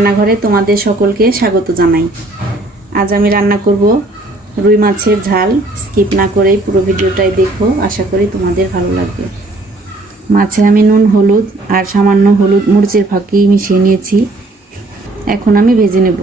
রান্নাঘরে তোমাদের সকলকে স্বাগত জানাই। আজ আমি রান্না করব রুই মাছের ঝাল। স্কিপ না করেই পুরো ভিডিওটাই দেখো, আশা করি তোমাদের ভালো লাগবে। মাছে আমি নুন, হলুদ আর সামান্য হলুদ মরিচের ফাঁকি মিশিয়ে নিয়েছি। এখন আমি ভেজে নেব।